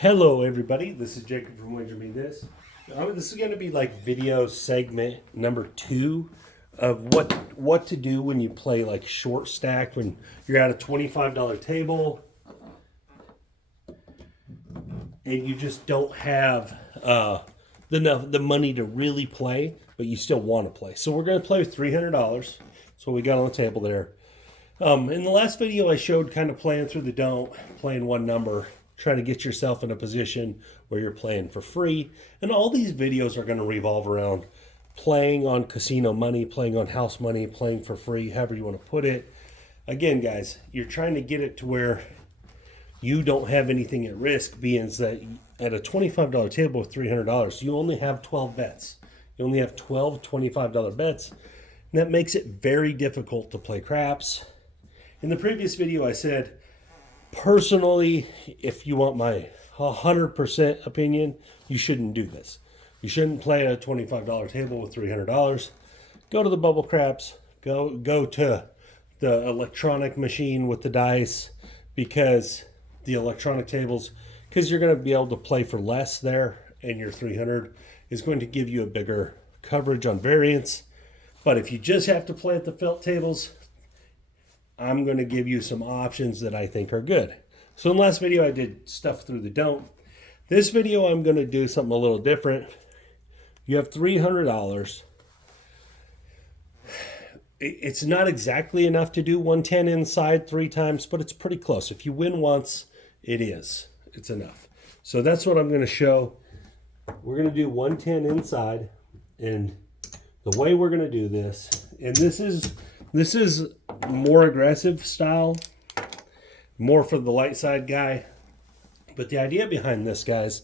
Hello, everybody. This is Jacob from Wager Me This. This is going to be like video segment number 2 of what to do when you play like short stacked when you're at a $25 table and you just don't have the money to really play, but you still want to play. So we're going to play with $300. That's what we got on the table there. In the last video, I showed kind of playing through the don't, playing one number, trying to get yourself in a position where you're playing for free. And all these videos are going to revolve around playing on casino money, playing on house money, playing for free, however you want to put it. Again, guys, you're trying to get it to where you don't have anything at risk, being that at a $25 table with $300, you only have 12 bets. You only have 12 $25 bets. And that makes it very difficult to play craps. In the previous video, I said, personally, if you want my 100% opinion, you shouldn't do this. You shouldn't play a $25 table with $300. Go to the bubble craps. Go to the electronic machine with the dice, because the electronic tables, because you're going to be able to play for less there, and your 300 is going to give you a bigger coverage on variance. But if you just have to play at the felt tables, I'm going to give you some options that I think are good. So in the last video, I did stuff through the don't. This video, I'm going to do something a little different. You have $300. It's not exactly enough to do 110 inside 3 times, but it's pretty close. If you win once, it is. It's enough. So that's what I'm going to show. We're going to do 110 inside, and the way we're going to do this, and this is more aggressive style, more for the light side guy. But the idea behind this, guys,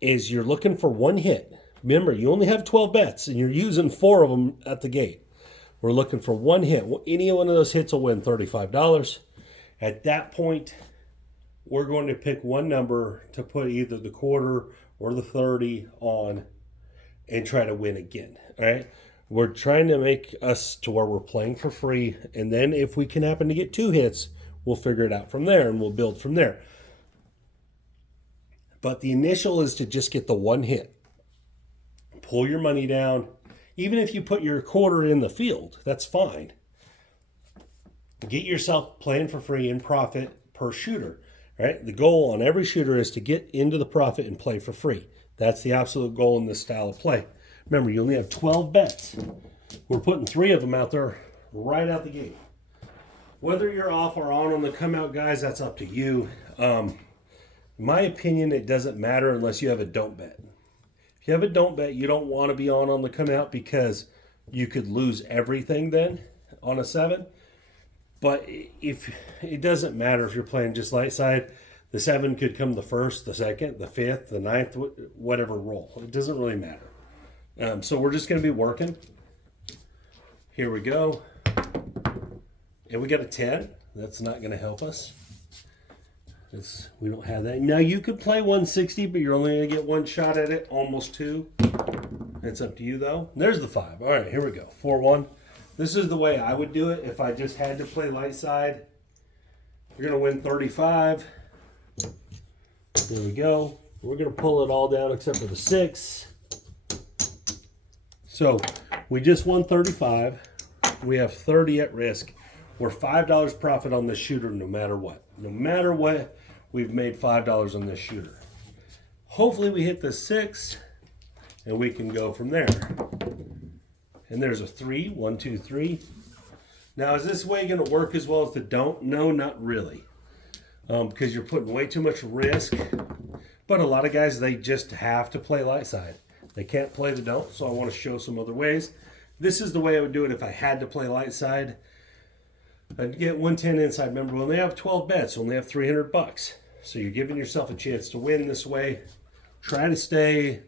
is you're looking for one hit. Remember, you only have 12 bets, and you're using 4 of them at the gate. We're looking for one hit. Any one of those hits will win $35. At that point, we're going to pick one number to put either the quarter or the 30 on and try to win again. All right? We're trying to make us to where we're playing for free, and then if we can happen to get 2 hits, we'll figure it out from there, and we'll build from there. But the initial is to just get the one hit. Pull your money down. Even if you put your quarter in the field, that's fine. Get yourself playing for free and profit per shooter. Right? The goal on every shooter is to get into the profit and play for free. That's the absolute goal in this style of play. Remember, you only have 12 bets. We're putting 3 of them out there right out the gate. Whether you're off or on the come out, guys, that's up to you. In my opinion, it doesn't matter unless you have a don't bet. If you have a don't bet, you don't want to be on the come out, because you could lose everything then on a 7. But if it doesn't matter if you're playing just light side, the 7 could come the first, the second, the 5th, the 9th, whatever roll. It doesn't really matter. So we're just going to be working. Here we go. And we got a 10. That's not going to help us. We don't have that. Now you could play 160, but you're only going to get one shot at it, almost 2. It's up to you, though. There's the 5. All right, here we go. 4-1. This is the way I would do it if I just had to play light side. You're going to win 35. There we go. We're going to pull it all down except for the 6. So we just won 35. We have 30 at risk. We're $5 profit on this shooter no matter what. No matter what, we've made $5 on this shooter. Hopefully we hit the 6 and we can go from there. And there's a 3. 1, 2, 3. Now, is this way going to work as well as the don't? No, not really. Because you're putting way too much risk. But a lot of guys, they just have to play light side. They can't play the don't, so I want to show some other ways. This is the way I would do it if I had to play light side. I'd get 110 inside. Remember, we only have 12 bets, only have $300. So you're giving yourself a chance to win this way. Try to stay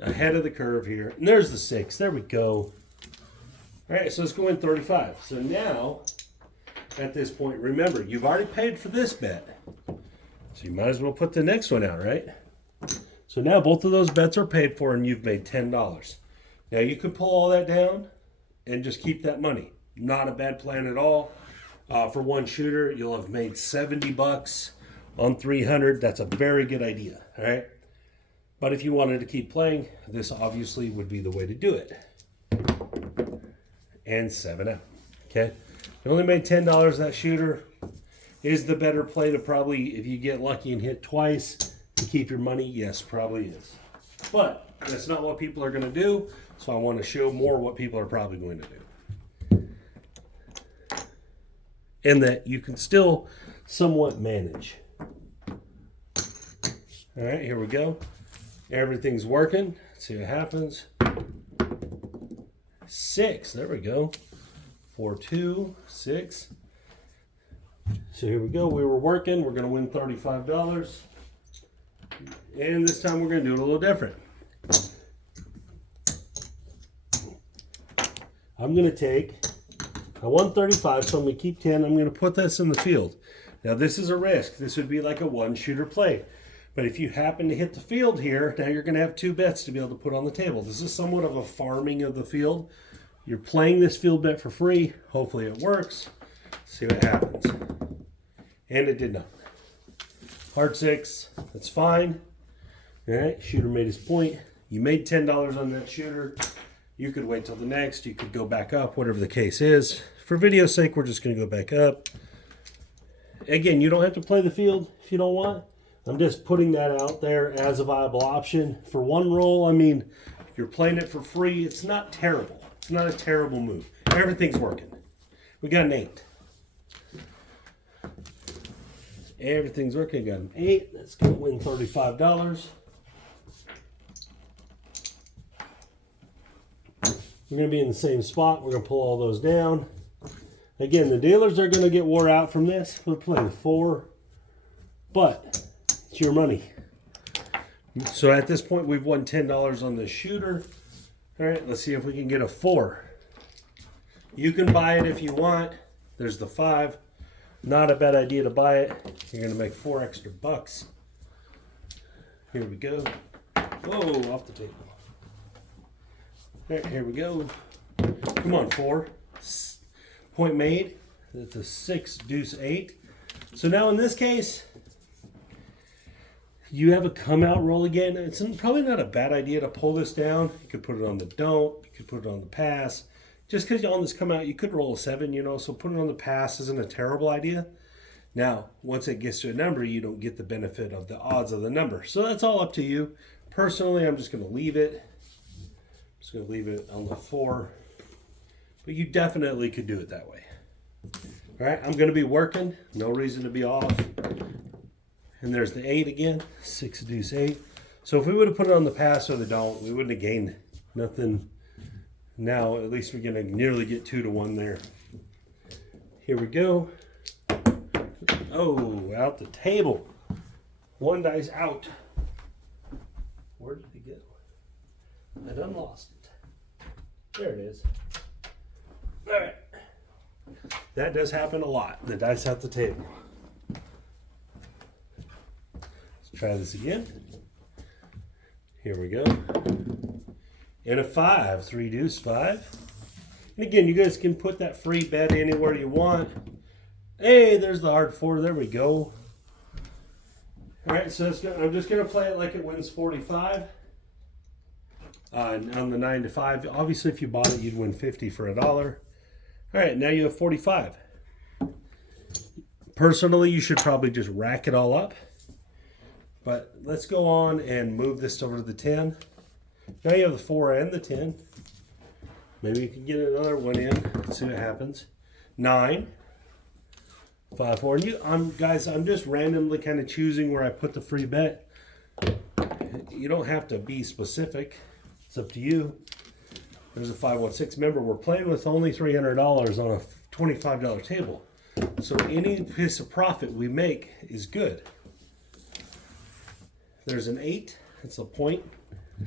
ahead of the curve here. And there's the 6. There we go. All right, so let's go in 35. So now, at this point, remember, you've already paid for this bet. So you might as well put the next one out, right? So now both of those bets are paid for, and you've made $10. Now you could pull all that down and just keep that money. Not a bad plan at all. For one shooter, you'll have made $70. on 300, that's a very good idea, all right? But if you wanted to keep playing, this obviously would be the way to do it. And 7 out, okay? You only made $10 that shooter. Is the better play to probably, if you get lucky and hit twice, to keep your money? Yes, probably is. But that's not what people are going to do, so I want to show more what people are probably going to do. And that you can still somewhat manage. All right, here we go. Everything's working. Let's see what happens. 6, there we go. 4, 2, 6. So here we go. We were working. We're going to win $35. And this time we're going to do it a little different. I'm going to take, I won 35, so I'm going to keep 10. I'm going to put this in the field. Now this is a risk. This would be like a one-shooter play. But if you happen to hit the field here, now you're going to have 2 bets to be able to put on the table. This is somewhat of a farming of the field. You're playing this field bet for free. Hopefully it works. See what happens. And it did not. Hard 6, that's fine. All right, shooter made his point. You made $10 on that shooter. You could wait till the next. You could go back up, whatever the case is. For video's sake, we're just going to go back up. Again, you don't have to play the field if you don't want. I'm just putting that out there as a viable option. For one roll, I mean, if you're playing it for free, it's not terrible. It's not a terrible move. Everything's working. We got an 8. Everything's working. Got an 8. That's going to win $35. We're going to be in the same spot. We're going to pull all those down. Again, the dealers are going to get wore out from this. We're playing 4. But it's your money. So at this point, we've won $10 on the shooter. All right, let's see if we can get a 4. You can buy it if you want. There's the 5. Not a bad idea to buy it. You're going to make 4 extra bucks. Here we go. Whoa, off the table. All right, here we go. Come on, 4. Point made. That's a 6, deuce, 8. So now in this case, you have a come out roll again. It's probably not a bad idea to pull this down. You could put it on the don't. You could put it on the pass. Just because you're on this come out, you could roll a 7, you know, so putting it on the pass isn't a terrible idea. Now, once it gets to a number, you don't get the benefit of the odds of the number. So that's all up to you. Personally, I'm just going to leave it. I'm just going to leave it on the 4. But you definitely could do it that way. All right, I'm going to be working. No reason to be off. And there's the 8 again. 6, deuce, 8. So if we would have put it on the pass or the don't, we wouldn't have gained nothing. Now, at least we're going to nearly get 2 to 1 there. Here we go. Oh, out the table. 1 dice out. Where did it go? I done lost it. There it is. All right. That does happen a lot. The dice out the table. Let's try this again. Here we go. And a 5, 3 deuce 5. And again, you guys can put that free bet anywhere you want. Hey, there's the hard 4. There we go. All right, so I'm just going to play it like it wins 45. On the 9 to 5. Obviously, if you bought it, you'd win 50 for $1. All right, now you have 45. Personally, you should probably just rack it all up. But let's go on and move this over to the 10. Now you have the 4 and the 10. Maybe you can get another one in. Let's see what happens. 9, 5, 4. And guys, I'm just randomly kind of choosing where I put the free bet. You don't have to be specific. It's up to you. There's a 516. Remember, we're playing with only $300 on a $25 table. So any piece of profit we make is good. There's an 8. That's a point.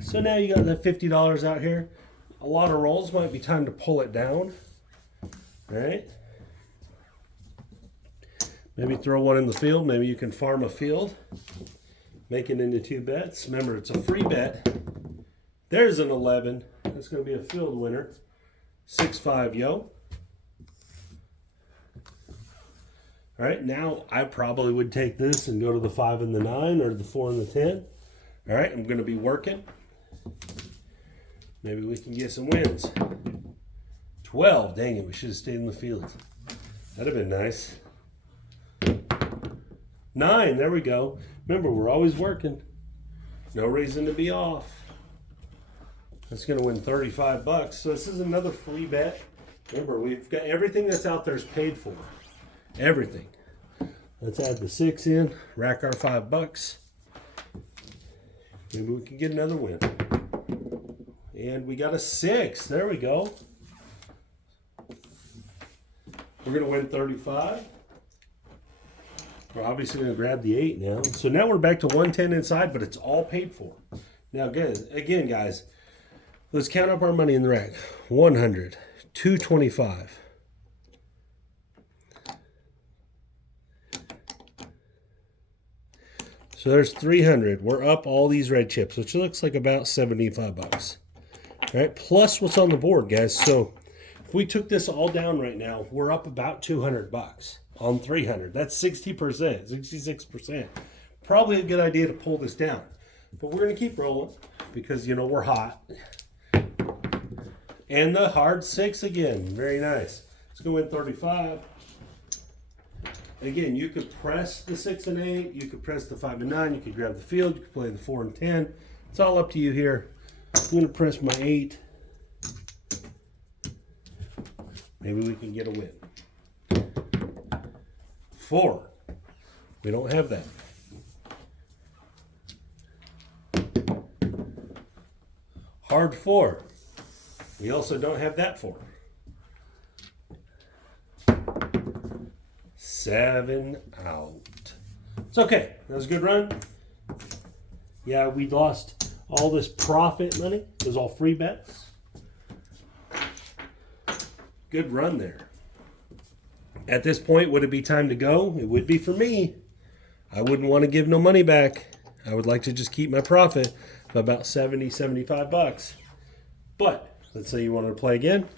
So now you got that $50 out here. A lot of rolls, might be time to pull it down. All right. Maybe throw one in the field. Maybe you can farm a field. Make it into 2 bets. Remember, it's a free bet. There's an 11. That's going to be a field winner. 6, 5, yo. All right, now I probably would take this and go to the 5 and the 9 or the 4 and the 10. All right, I'm going to be working. Maybe we can get some wins. 12, dang it, we should have stayed in the field. That'd have been nice. 9, there we go. Remember, we're always working. No reason to be off. That's going to win 35 bucks. So this is another free bet. Remember, we've got everything that's out there is paid for. Everything. Let's add the 6 in, rack our 5 bucks. Maybe we can get another win. And we got a 6. There we go. We're going to win 35. We're obviously going to grab the 8 now. So now we're back to 110 inside, but it's all paid for. Now, again, guys, let's count up our money in the rack. 100, 225. So there's 300. We're up all these red chips, which looks like about 75 bucks. All right, plus what's on the board, guys. So if we took this all down right now, we're up about 200 bucks on 300. That's 60%, 66%. Probably a good idea to pull this down. But we're going to keep rolling because, you know, we're hot. And the hard 6 again. Very nice. Let's go in 35. Again, you could press the 6 and 8. You could press the 5 and 9. You could grab the field. You could play the 4 and 10. It's all up to you here. I'm going to press my 8. Maybe we can get a win. 4. We don't have that. Hard 4. We also don't have that 4. 7 out. It's okay. That was a good run. Yeah, we lost all this profit money. It was all free bets. Good run there. At this point, would it be time to go? It would be for me. I wouldn't want to give no money back. I would like to just keep my profit of about 70, 75 bucks. But let's say you wanted to play again.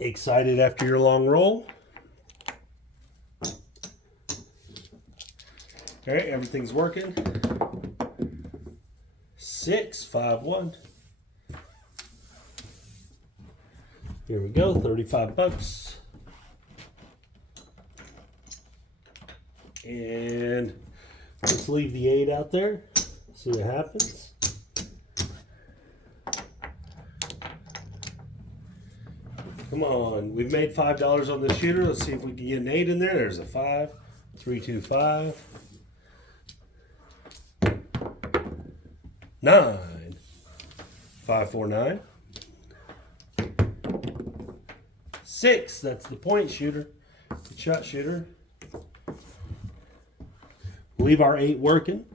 Excited after your long roll. All right, everything's working. 6, 5, 1. Here we go, 35 bucks. And let's leave the 8 out there. See what happens. Come on, we've made $5 on the shooter. Let's see if we can get an 8 in there. There's a 5, 3, 2, 5, 9, 5, 4, 9, 6. That's the point shooter, the shot shooter. Leave our 8 working.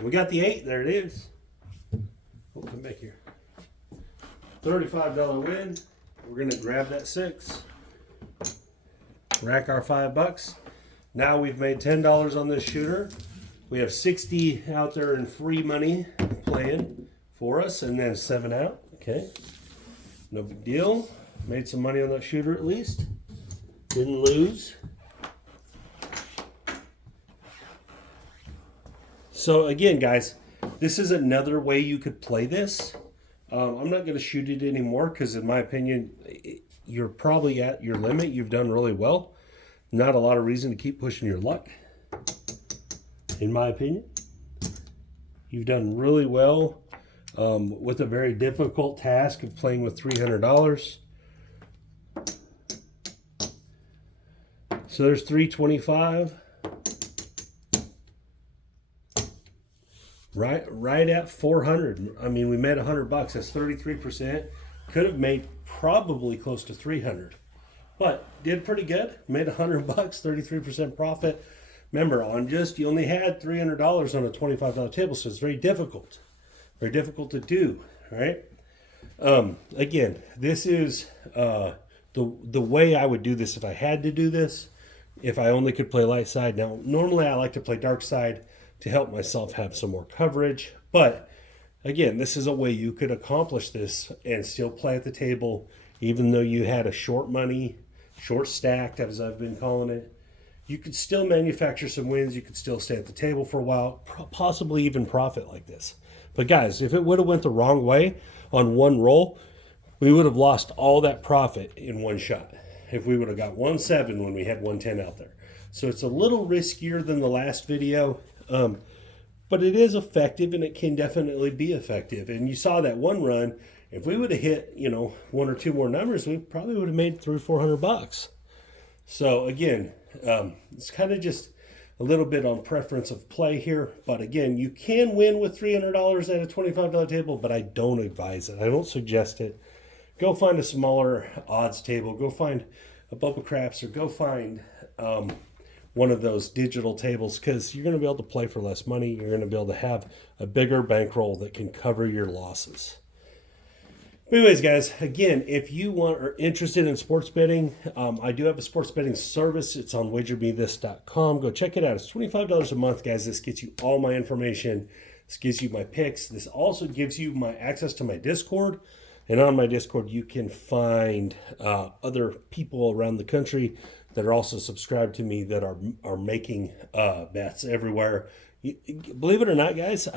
We got the 8. There it is. Oh, come back here. $35 win. We're going to grab that 6. Rack our 5 bucks. Now we've made $10 on this shooter. We have 60 out there in free money playing for us, and then 7 out. Okay. No big deal. Made some money on that shooter at least. Didn't lose. So again, guys, this is another way you could play this. I'm not going to shoot it anymore because, in my opinion, you're probably at your limit. You've done really well. Not a lot of reason to keep pushing your luck, in my opinion. You've done really well with a very difficult task of playing with $300. So there's $325. Right at 400. I mean, we made $100. That's 33%. Could have made probably close to 300, but did pretty good. Made $100, 33% profit. Remember, you only had $300 on a $25 table, so it's very difficult to do. Right? Again, this is the way I would do this if I had to do this. If I only could play light side. Now, normally I like to play dark side to help myself have some more coverage. But again, this is a way you could accomplish this and still play at the table even though you had a short money, short stacked, as I've been calling it, you could still manufacture some wins. You could still stay at the table for a while, possibly even profit like this. But guys, if it would have went the wrong way on one roll, we would have lost all that profit in one shot if we would have got 1.7 when we had 110 out there. So it's a little riskier than the last video, but it is effective, and it can definitely be effective. And you saw that one run. If we would have hit, one or two more numbers, we probably would have made $300 or $400. So again, it's kind of just a little bit on preference of play here. But again, you can win with $300 at a $25 table, but I don't advise it. I don't suggest it. Go find a smaller odds table. Go find a Bubba Craps, or go find one of those digital tables, because you're going to be able to play for less money. You're going to be able to have a bigger bankroll that can cover your losses. But anyways, guys, again, if you are interested in sports betting, I do have a sports betting service. It's on wagermethis.com. Go check it out. It's $25 a month, guys. This gets you all my information. This gives you my picks. This also gives you my access to my Discord. And on my Discord, you can find other people around the country that are also subscribed to me that are making bets everywhere. Believe it or not, guys,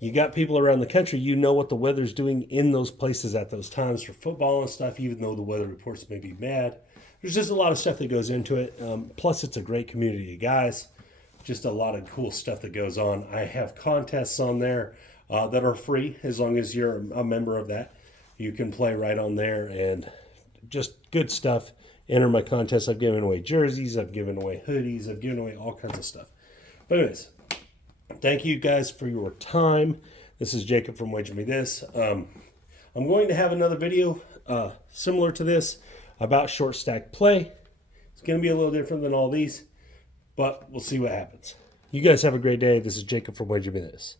you got people around the country. You know what the weather's doing in those places at those times for football and stuff, even though the weather reports may be bad. There's just a lot of stuff that goes into it. Plus, it's a great community of guys. Just a lot of cool stuff that goes on. I have contests on there that are free as long as you're a member of that. You can play right on there, and just good stuff. Enter my contest. I've given away jerseys. I've given away hoodies. I've given away all kinds of stuff. But anyways, thank you guys for your time. This is Jacob from Wager Me This. I'm going to have another video similar to this about short stack play. It's going to be a little different than all these, but we'll see what happens. You guys have a great day. This is Jacob from Wager Me This.